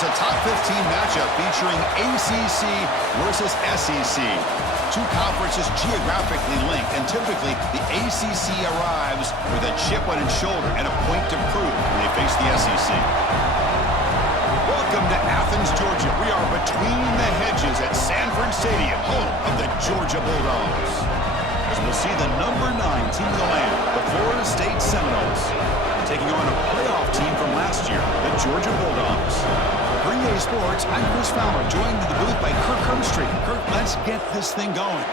is a top 15 matchup featuring ACC versus SEC. Two conferences geographically linked, and typically the ACC arrives with a chip on its shoulder and a point to prove when they face the SEC. Welcome to Athens, Georgia. We are between the hedges at Sanford Stadium, home of the Georgia Bulldogs. As we'll see the number 9 team in the land, the Florida State Seminoles, taking on a playoff team from last year, the Georgia Bulldogs. For EA Sports, I'm Chris Fowler, joined in the booth by Kirk Herbstreit. Kirk, let's get this thing going.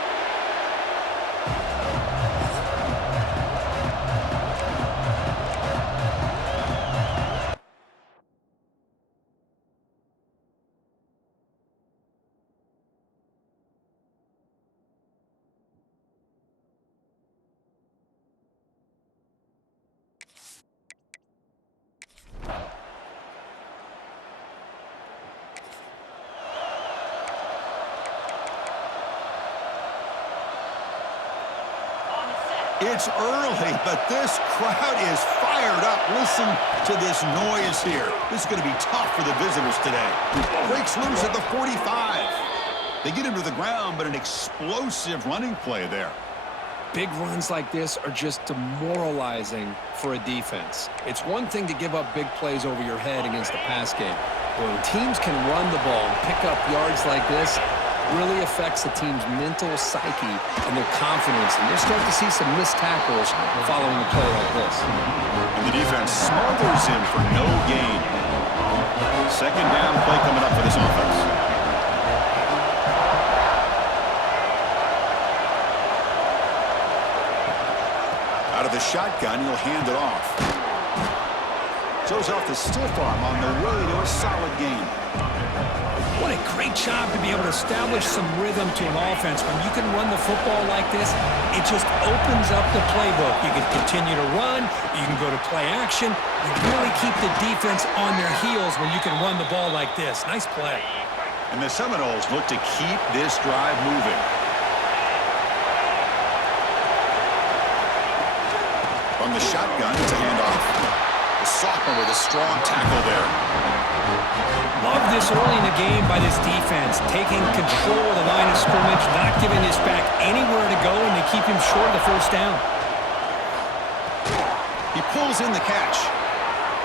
It's early, but this crowd is fired up. Listen to this noise here. This is going to be tough for the visitors today. Breaks loose at the 45. They get him to the ground, but an explosive running play there. Big runs like this are just demoralizing for a defense. It's one thing to give up big plays over your head against the pass game. When teams can run the ball and pick up yards like this, really affects the team's mental psyche and their confidence. And you'll start to see some missed tackles following a play like this. And the defense smothers him for no gain. Second down play coming up for this offense. Out of the shotgun, he'll hand it off. Shows off the stiff arm on the way to a solid gain. What a great job to be able to establish some rhythm to an offense. When you can run the football like this, it just opens up the playbook. You can continue to run. You can go to play action. You really keep the defense on their heels when you can run the ball like this. Nice play. And the Seminoles look to keep this drive moving. From the shotgun, it's a handoff. The sophomore with a strong tackle there. Love this early in the game by this defense, taking control of the line of scrimmage, not giving this back anywhere to go, and they keep him short of the first down. He pulls in the catch.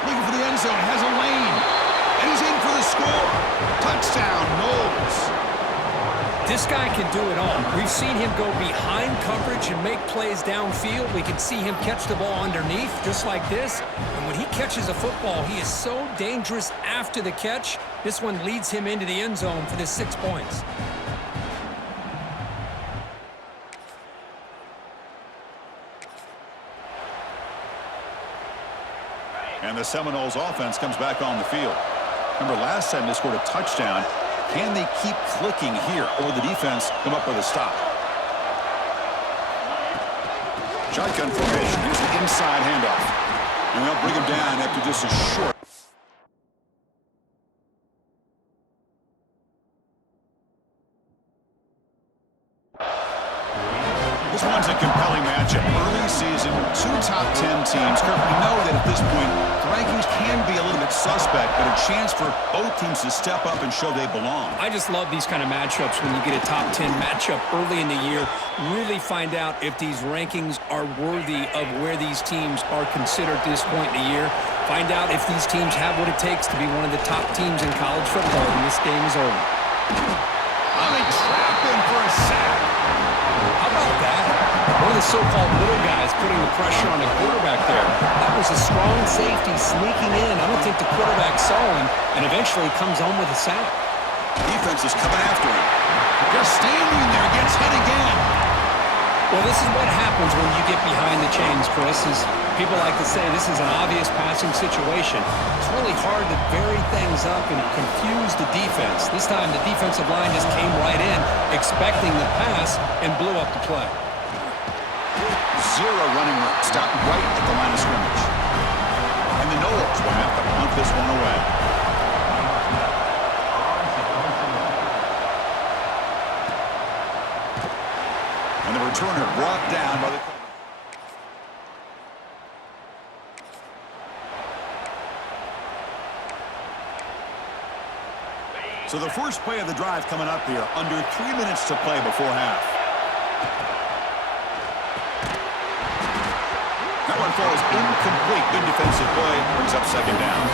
Looking for the end zone, has a lane, and he's in for the score. Touchdown, Noles. This guy can do it all. We've seen him go behind coverage and make plays downfield. We can see him catch the ball underneath, just like this. And when he catches a football, he is so dangerous after the catch. This one leads him into the end zone for the 6 points. And the Seminoles offense comes back on the field. Remember last time they scored a touchdown. Can they keep clicking here, or will the defense come up with a stop? Shotgun formation. Here's the inside handoff. And they'll bring him down after just a short. This one's a compelling matchup. Early season, 2 top 10 teams. Kirk, we know that at this point, the rankings can be a little bit suspect, but a chance for both teams to step up and show they belong. I just love these kind of matchups when you get a top 10 matchup early in the year. Really find out if these rankings are worthy of where these teams are considered at this point in the year. Find out if these teams have what it takes to be one of the top teams in college football when this game is over. They trap him for a sack. How about that? One of the so-called little guys putting the pressure on the quarterback there. That was a strong safety sneaking in. I don't think the quarterback saw him, and eventually comes home with a sack. Defense is coming after him. Just standing there, gets hit again. Well, this is what happens when you get behind the chains, Chris. Is people like to say this is an obvious passing situation. It's really hard to vary things up and confuse the defense. This time the defensive line just came right in, expecting the pass, and blew up the play. Zero running room. Stopped right at the line of scrimmage. And the Noles will have to punt this one away. And the returner brought down by the... So the first play of the drive coming up here, under 3 minutes to play before half. That one falls incomplete. Good defensive play. Brings up second down.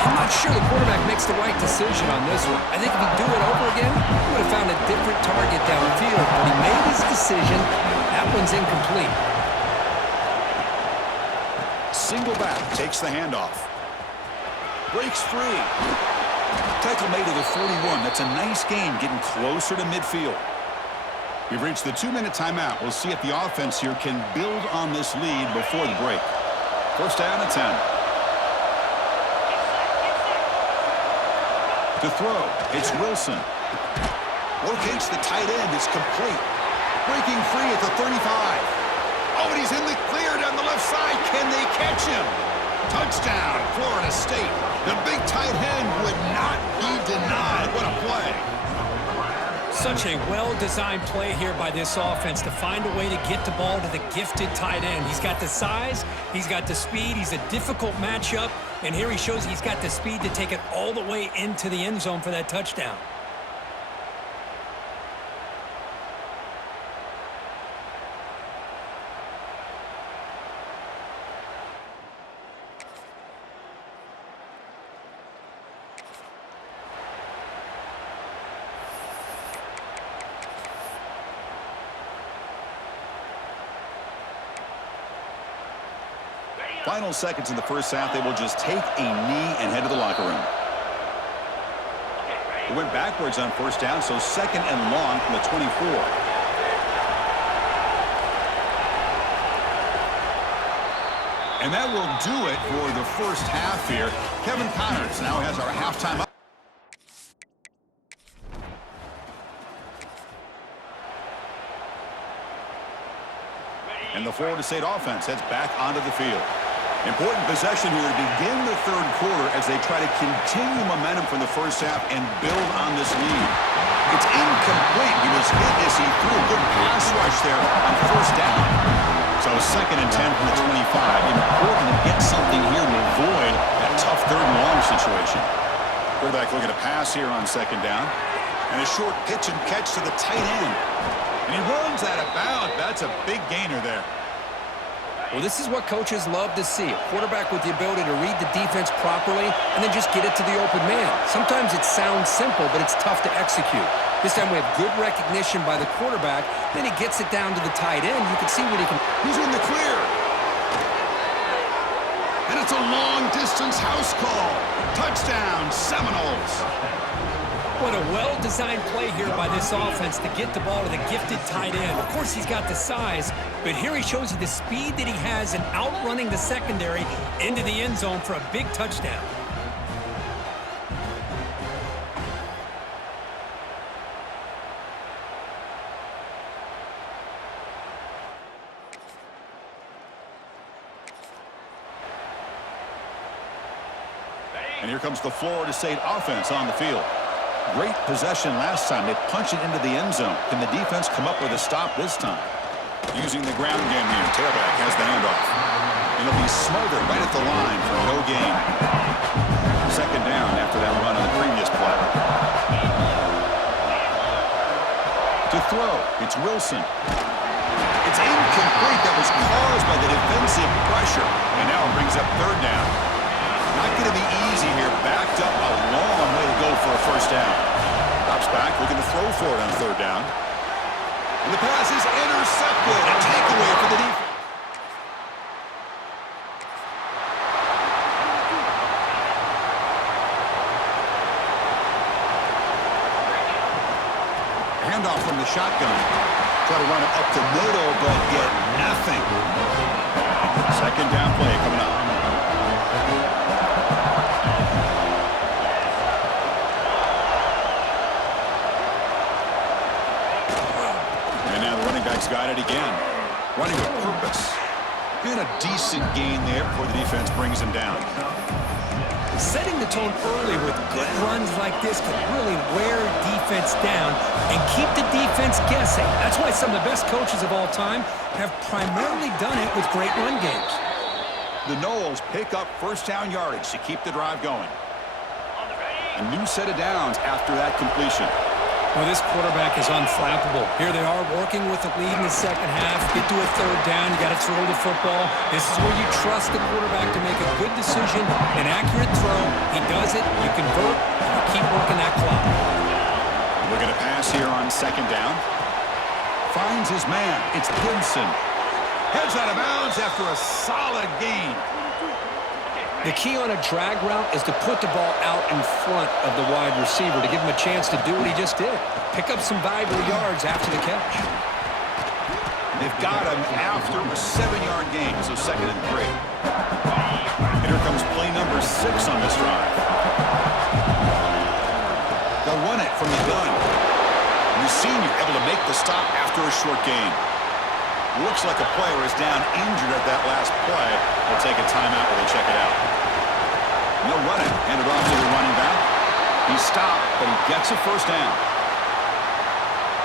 I'm not sure the quarterback makes the right decision on this one. I think if he'd do it over again, he would have found a different target downfield. But he made his decision. That one's incomplete. Single back. Takes the handoff. Breaks free. Tackle made to the 41. That's a nice gain, getting closer to midfield. We've reached the 2-minute timeout. We'll see if the offense here can build on this lead before the break. First down and 10. To throw, it's Wilson. Locates the tight end. It's complete. Breaking free at the 35. Oh, and he's in the clear down the left side. Can they catch him? Touchdown, Florida State. The big tight end would not be denied. What a play. Such a well-designed play here by this offense to find a way to get the ball to the gifted tight end. He's got the size, he's got the speed, he's a difficult matchup, and here he shows he's got the speed to take it all the way into the end zone for that touchdown. Final seconds in the first half, they will just take a knee and head to the locker room. They went backwards on first down, so second and long from the 24. And that will do it for the first half here. Kevin Connors now has our halftime up. And the Florida State offense heads back onto the field. Important possession here to begin the third quarter as they try to continue momentum from the first half and build on this lead. It's incomplete. He was hit as he threw a good pass rush there on first down. So second and 10 from the 25. Important to get something here to avoid that tough third and long situation. Quarterback looking to pass here on second down. And a short pitch and catch to the tight end. And he runs out of bounds. That's a big gainer there. Well, this is what coaches love to see. A quarterback with the ability to read the defense properly and then just get it to the open man. Sometimes it sounds simple, but it's tough to execute. This time we have good recognition by the quarterback. Then he gets it down to the tight end. You can see what he can... He's in the clear. And it's a long-distance house call. Touchdown, Seminoles. What a well-designed play here by this offense to get the ball to the gifted tight end. Of course, he's got the size, but here he shows you the speed that he has in outrunning the secondary into the end zone for a big touchdown. And here comes the Florida State offense on the field. Great possession last time. They punch it into the end zone. Can the defense come up with a stop this time? Using the ground game here. Tailback has the handoff. And it'll be smothered right at the line for no gain. Second down after that run on the previous play. To throw, it's Wilson. It's incomplete. That was caused by the defensive pressure. And now it brings up third down. Not going to be easy here. Backed up a long way to go for a first down. Drops back, looking to throw for it on third down. And the pass is intercepted. A takeaway for the defense. Handoff from the shotgun. Try to run it up the middle, but get nothing. Second down play coming up. Got it again. Running with purpose. And a decent gain there before the defense brings him down. Setting the tone early with good runs like this can really wear defense down and keep the defense guessing. That's why some of the best coaches of all time have primarily done it with great run games. The Noles pick up first down yardage to keep the drive going. A new set of downs after that completion. Well, this quarterback is unflappable. Here they are working with the lead in the second half. Get to a third down. You got to throw the football. This is where you trust the quarterback to make a good decision, an accurate throw. He does it. You convert, and you keep working that clock. We're going to pass here on second down. Finds his man. It's Gibson. Heads out of bounds after a solid gain. The key on a drag route is to put the ball out in front of the wide receiver to give him a chance to do what he just did. Pick up some valuable yards after the catch. They've got him after a 7-yard gain, so 2nd and 3. And here comes play number 6 on this drive. They'll run it from the gun. And the senior able to make the stop after a short gain. Looks like a player is down injured at that last play. They'll take a timeout while they check it out. No running. Handed off to the running back. He stopped, but he gets a first down.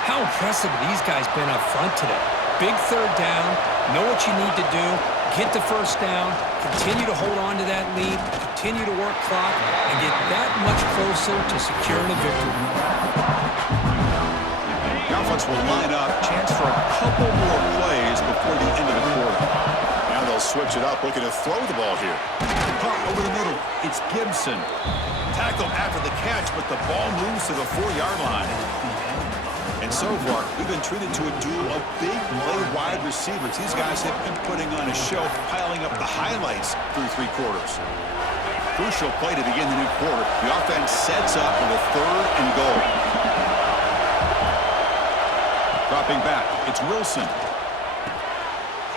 How impressive have these guys been up front today? Big third down. Know what you need to do. Get the first down. Continue to hold on to that lead. Continue to work clock. And get that much closer to securing a victory. The offense will line up. Chance for a couple more plays before the end of the quarter. Now they'll switch it up, looking to throw the ball here. Caught over the middle. It's Gibson. Tackled after the catch, but the ball moves to the 4-yard line. And so far, we've been treated to a duel of big play wide receivers. These guys have been putting on a show, piling up the highlights through 3 quarters. Crucial play to begin the new quarter. The offense sets up with a 3rd and goal. Dropping back, it's Wilson.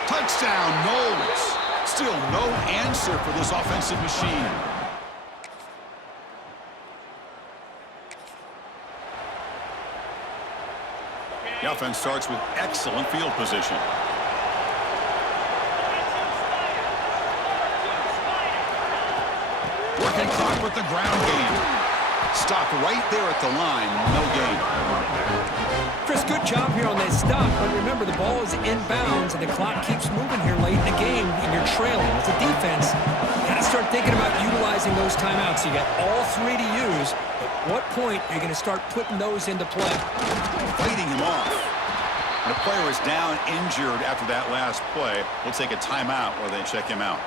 Touchdown, Knowles. Still no answer for this offensive machine. The offense starts with excellent field position. Working clock with the ground game. Stopped right there at the line, no gain. Chris, good job here on that stop, but remember the ball is inbounds and the clock keeps moving here late in the game and you're trailing. As a defense, you got to start thinking about utilizing those timeouts. You got all 3 to use. At what point are you going to start putting those into play? Fighting him off. And the player is down injured after that last play. We'll take a timeout while they check him out.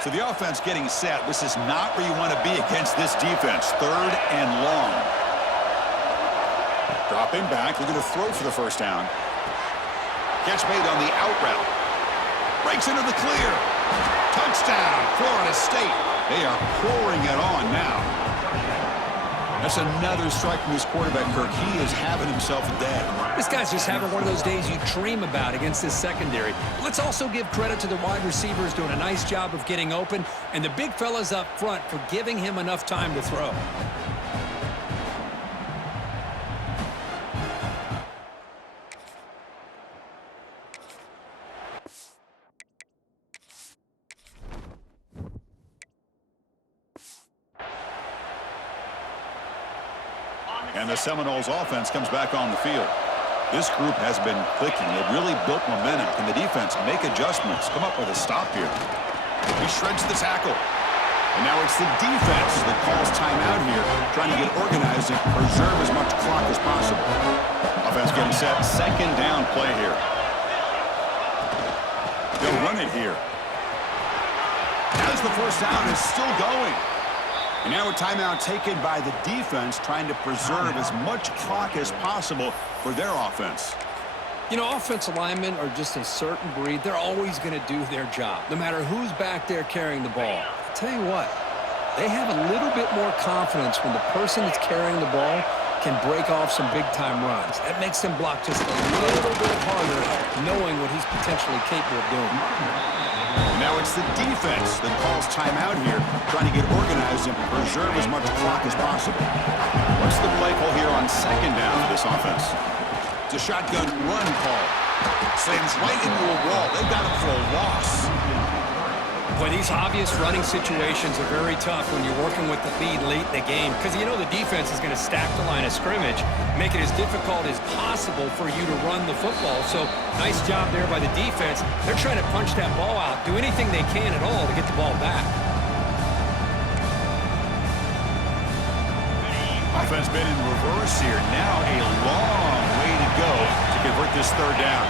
So the offense getting set. This is not where you want to be against this defense. 3rd and long. Dropping back, looking to throw for the first down. Catch made on the out route. Breaks into the clear. Touchdown, Florida State. They are pouring it on now. That's another strike from his quarterback, Kirk. He is having himself a day. This guy's just having one of those days you dream about against this secondary. Let's also give credit to the wide receivers doing a nice job of getting open, and the big fellas up front for giving him enough time to throw. And the Seminoles offense comes back on the field. This group has been clicking. They've really built momentum. Can the defense make adjustments? Come up with a stop here. He shreds the tackle. And now it's the defense that calls timeout here, trying to get organized and preserve as much clock as possible. Offense getting set. 2nd down play here. They'll run it here. As the first down is still going. And now a timeout taken by the defense, trying to preserve as much clock as possible for their offense. You know, offensive linemen are just a certain breed. They're always going to do their job, no matter who's back there carrying the ball. I'll tell you what, they have a little bit more confidence when the person that's carrying the ball can break off some big-time runs. That makes them block just a little bit harder, knowing what he's potentially capable of doing. Now it's the defense that calls timeout here, trying to get organized and preserve as much clock as possible. What's the play call here on 2nd down for this offense? It's a shotgun run call. Slams right into a wall. They've got him for a loss. Boy, these obvious running situations are very tough when you're working with the lead late in the game because you know the defense is going to stack the line of scrimmage, make it as difficult as possible for you to run the football. So nice job there by the defense. They're trying to punch that ball out, do anything they can at all to get the ball back. Offense been in reverse here. Now a long way to go to convert this third down.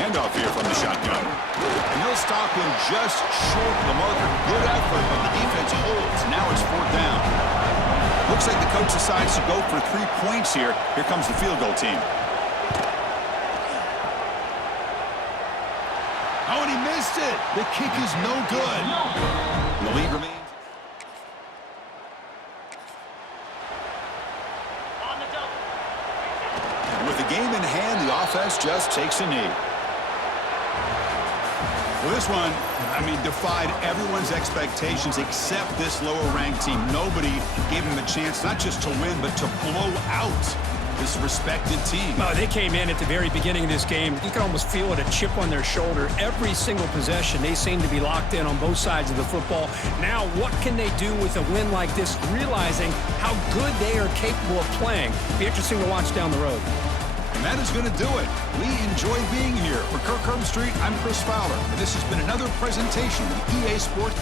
Handoff here from the shotgun. And they'll stop him just short of the marker. Good effort, but the defense holds. Now it's fourth down. Looks like the coach decides to go for 3 points here. Here comes the field goal team. Oh, and he missed it. The kick is no good. And the lead remains. And with the game in hand, the offense just takes a knee. Well, this one, defied everyone's expectations except this lower-ranked team. Nobody gave them a chance not just to win, but to blow out this respected team. They came in at the very beginning of this game. You can almost feel it, a chip on their shoulder. Every single possession, they seem to be locked in on both sides of the football. Now, what can they do with a win like this, realizing how good they are capable of playing? Be interesting to watch down the road. And that is going to do it. We enjoy being here. For Kirk Herbstreit, I'm Chris Fowler. And this has been another presentation of EA Sports.